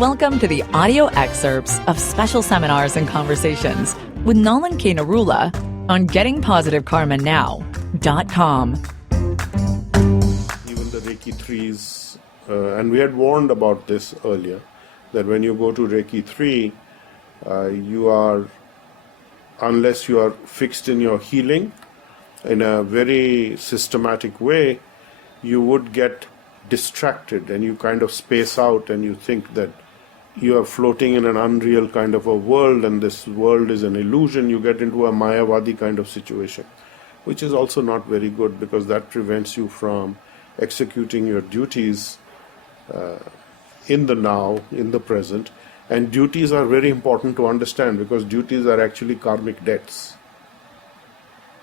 Welcome to the audio excerpts of special seminars and conversations with Nolan K. Narula on gettingpositivekarmanow.com. Even the Reiki 3s, and we had warned about this earlier, that when you go to Reiki 3, unless you are fixed in your healing in a very systematic way, you would get distracted and you kind of space out and you think that you are floating in an unreal kind of a world and this world is an illusion. You get into a Mayavadi kind of situation, which is also not very good because that prevents you from executing your duties in the now, in the present. And duties are very important to understand because duties are actually karmic debts.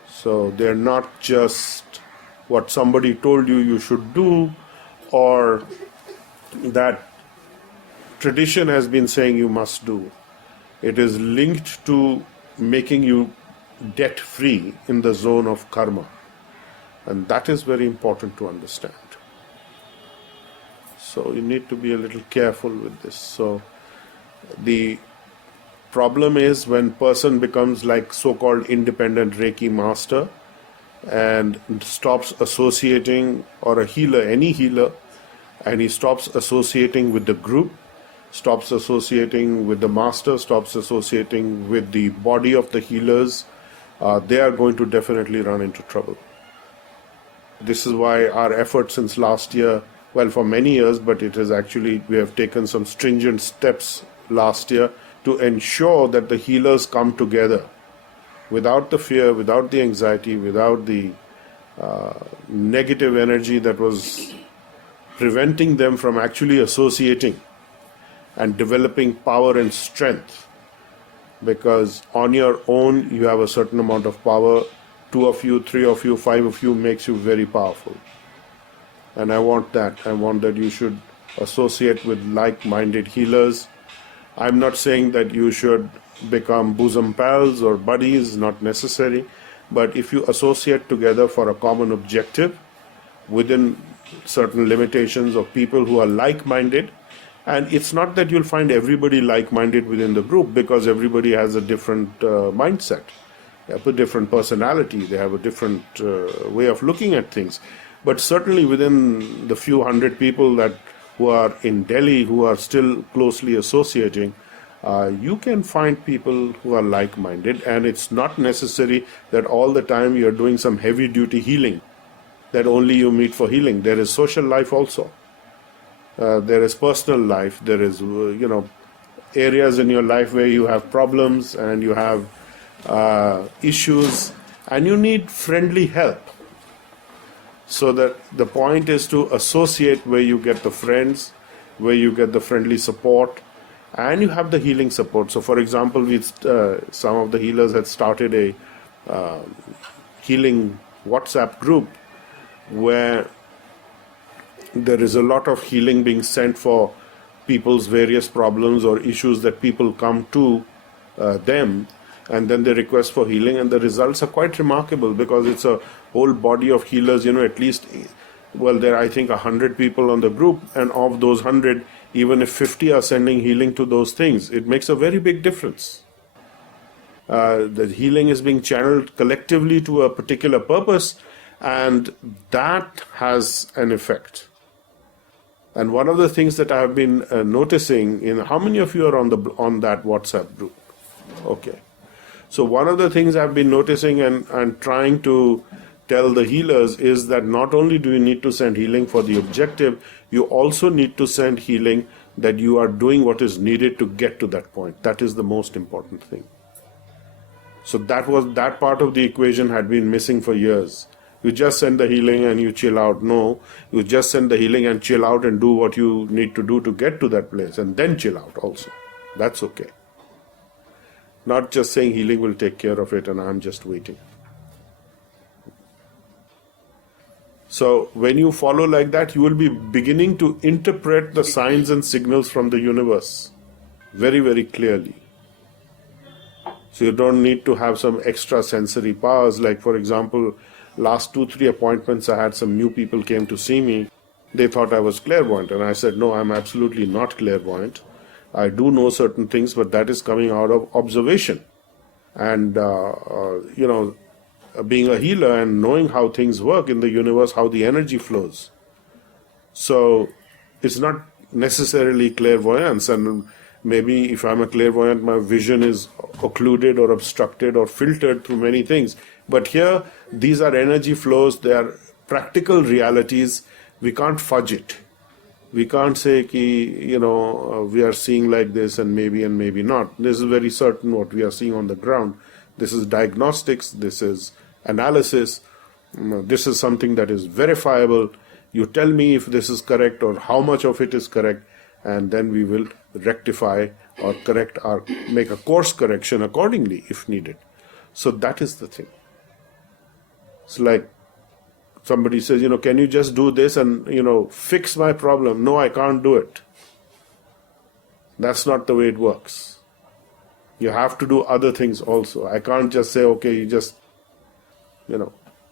So they're not just what somebody told you should do or that tradition has been saying you must do. It is linked to making you debt free in the zone of karma. And that is very important to understand. So you need to be a little careful with this. So the problem is when person becomes like so-called independent Reiki master and stops associating, or a healer, any healer, and he stops associating with the group, stops associating with the master, stops associating with the body of the healers, they are going to definitely run into trouble. This is why our effort since last year, well, for many years, but it is actually, we have taken some stringent steps last year to ensure that the healers come together without the fear, without the anxiety, without the negative energy that was preventing them from actually associating and developing power and strength. Because on your own, you have a certain amount of power. 2 of you, 3 of you, 5 of you makes you very powerful. And I want that. I want that you should associate with like-minded healers. I'm not saying that you should become bosom pals or buddies, not necessary. But if you associate together for a common objective within certain limitations of people who are like-minded, and it's not that you'll find everybody like-minded within the group because everybody has a different mindset. They have a different personality. They have a different way of looking at things. But certainly within the few hundred people who are in Delhi, who are still closely associating, you can find people who are like-minded, and it's not necessary that all the time you're doing some heavy-duty healing, that only you meet for healing. There is social life also. There is personal life. There is, areas in your life where you have problems and you have issues and you need friendly help. So that the point is to associate where you get the friends, where you get the friendly support, and you have the healing support. So for example, some of the healers had started a healing WhatsApp group where there is a lot of healing being sent for people's various problems or issues that people come to them, and then they request for healing, and the results are quite remarkable because it's a whole body of healers, at least, well, there are, I think, 100 people on the group, and of those 100, even if 50 are sending healing to those things, it makes a very big difference. The healing is being channeled collectively to a particular purpose, and that has an effect. And one of the things that I have been noticing how many of you are on that WhatsApp group? Okay. So one of the things I've been noticing and trying to tell the healers is that not only do you need to send healing for the objective, you also need to send healing that you are doing what is needed to get to that point. That is the most important thing. So that part of the equation had been missing for years. You just send the healing and you chill out. No, you just send the healing and chill out and do what you need to do to get to that place and then chill out also. That's okay. Not just saying healing will take care of it and I'm just waiting. So when you follow like that, you will be beginning to interpret the signs and signals from the universe very, very clearly. So you don't need to have some extra sensory powers. Like, for example, last 2-3 appointments I had, some new people came to see me. They thought I was clairvoyant. And I said, no, I'm absolutely not clairvoyant. I do know certain things, but that is coming out of observation. And, being a healer and knowing how things work in the universe, how the energy flows. So it's not necessarily clairvoyance. And maybe if I'm a clairvoyant, my vision is occluded or obstructed or filtered through many things. But here, these are energy flows. They are practical realities. We can't fudge it. We can't say, we are seeing like this and maybe not. This is very certain what we are seeing on the ground. This is diagnostics. This is analysis. This is something that is verifiable. You tell me if this is correct or how much of it is correct, and then we will rectify or correct or make a course correction accordingly if needed. So that is the thing. It's like somebody says, can you just do this and, fix my problem? No, I can't do it. That's not the way it works. You have to do other things also. I can't just say, okay, you just,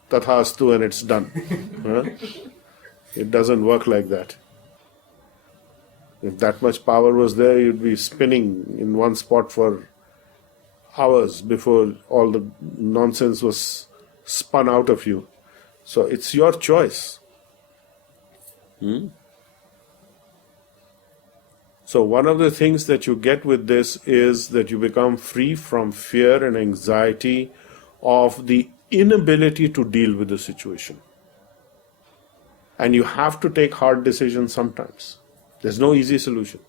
tathastu and it's done. Huh? It doesn't work like that. If that much power was there, you'd be spinning in one spot for hours before all the nonsense was spun out of you. So it's your choice. So one of the things that you get with this is that you become free from fear and anxiety of the inability to deal with the situation. And you have to take hard decisions sometimes. There's no easy solution.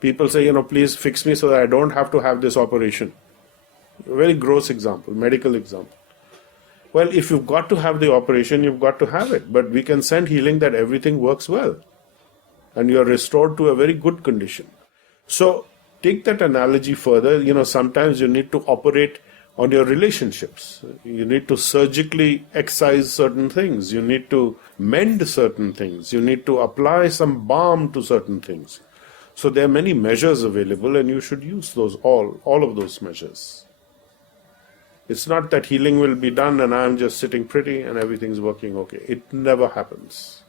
People say, please fix me so that I don't have to have this operation. A very gross example, medical example. Well, if you've got to have the operation, you've got to have it. But we can send healing that everything works well. And you're restored to a very good condition. So take that analogy further. Sometimes you need to operate on your relationships. You need to surgically excise certain things. You need to mend certain things. You need to apply some balm to certain things. So there are many measures available, and you should use those all of those measures. It's not that healing will be done and I'm just sitting pretty and everything's working okay. It never happens.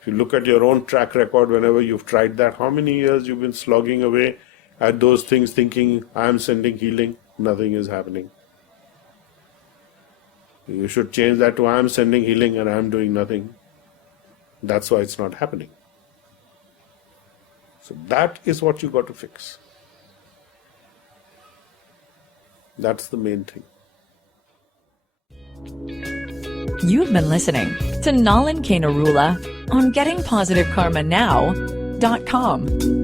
If you look at your own track record, whenever you've tried that, how many years you've been slogging away at those things thinking, I'm sending healing, nothing is happening. You should change that to, I'm sending healing and I'm doing nothing. That's why it's not happening. So that is what you got to fix. That's the main thing. You've been listening to Nalan Kainarula on GettingPositiveKarmaNow.com.